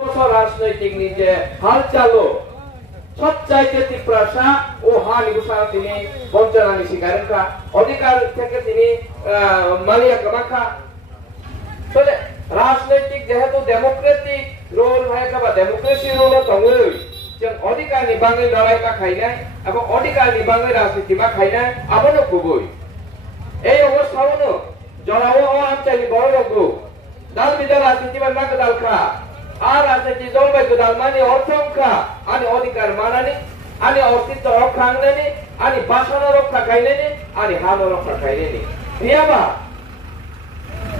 রাজনৈতিক নিজে হাল চালো সবচাইতে তীব্রাসা ও হানি ঘোষণা তিনি বঞ্চনানি শিকারেনকা অধিকার থেকে তিনি মালিয়া কামাখা তবে রাজনৈতিক যেহেতু ডেমোক্রেটিক রোল ভাইকা বা ডেমোক্রেসি রোল দङै जों अधिकारनि बाङै लड़ाई मा खायनाय এবং अधिकारनि बाङै राजनीति मा खायनाय आबोनो गुबै এই অবস্থানো জড়াও আমচাইনি বড় রগু দাল বিদাল রাজনীতি मा गदालखा আর রাজনীতি দলবাই গদাল মানে অর্থংখা আনি অধিকার মানানি আনি অস্তিত্ব রক্ষা আনলেনি আনি বাসনা রক্ষা খাইলেনি আনি হানো রক্ষা খাইলেনি নিয়াবা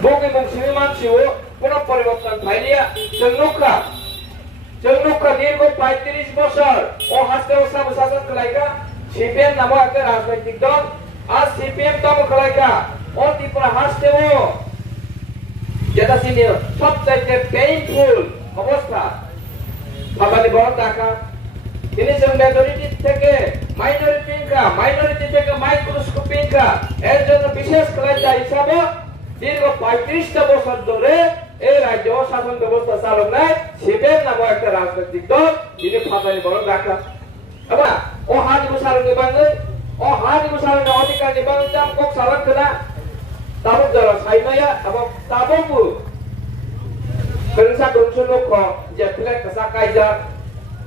বগি বংশী মানসিও কোন পরিবর্তন ফাইলিয়া जों नुखा दीर्घ 35 বছর ও হাসতেও শাসন খালাইকা সিপিএম নামক একটা রাজনৈতিক দল আর সিপিএম দল খালাইকা ও ত্রিপুরা হাসতেও যেটা ছিল সবচাইতে পেইনফুল অবস্থা বাবানি বড় টাকা তিনি যে মেজরিটি থেকে মাইনরিটি থেকে মাইক্রোস্কোপিক এর জন্য বিশেষ খালাইকা হিসাবে দীর্ঘ 35টা বছর ধরে এই রাজ্য শাসন ব্যবস্থা চালনায় সিপিএম নামক একটা রাজনৈতিক দল যিনি ফাঁসানি বড় ডাকা এবং ও হাজ মুসারনি বাংলা ও হাজ মুসারনি অধিকার নিবারণ জাম কক সালাক করা তাবক যারা সাইমায়া এবং তাবকু Kerja konsuluk ko je plek kesakai ja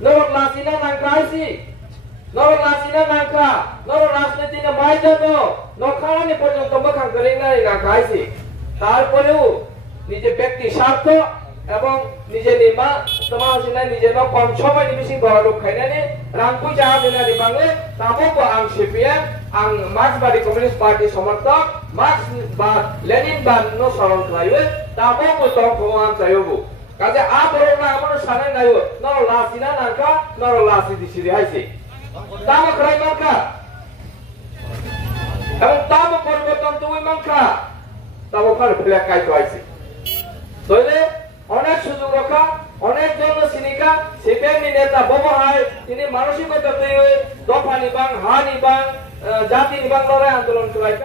norok lasina nangkaisi norok lasina nangka norok রাজনীতি না মাইদানো নখানি পর্যন্ত মুখাং করেনা nangkaisi তারপরেও নিজে ব্যক্তি স্বার্থ এবং নিজে নিমা সমাজনা নিজে ন কম সময় নিমিসি বড় খাইনানি রামপুই যাহা দিনানি বাংলা তাবক আং সিপিএম আং মার্ক্সবাদী কমিউনিস্ট পার্টি সমর্থক মার্ক্স বা লেনিন বা নো সরল খাইবে তাবক তো ভগবান চাইবো কাজে আ বড় না আমার সামনে নাইও নর লাসিনা নাকা নর লাসি দিছিরি হাইছে তাম খাই মানকা এবং তাম পরিবর্তন তুই মানকা তাম ফার ফ্ল্যাগ কাইতো আইছে তইলে অনেক সুযোগ রাখা অনেক জন সিনিকা সিপিএম নেতা ববহাই তিনি মানসিকতা তৈরি দফা নিবাং হা নিবাং জাতি নিবাং লড়াই আন্দোলন চালাইছে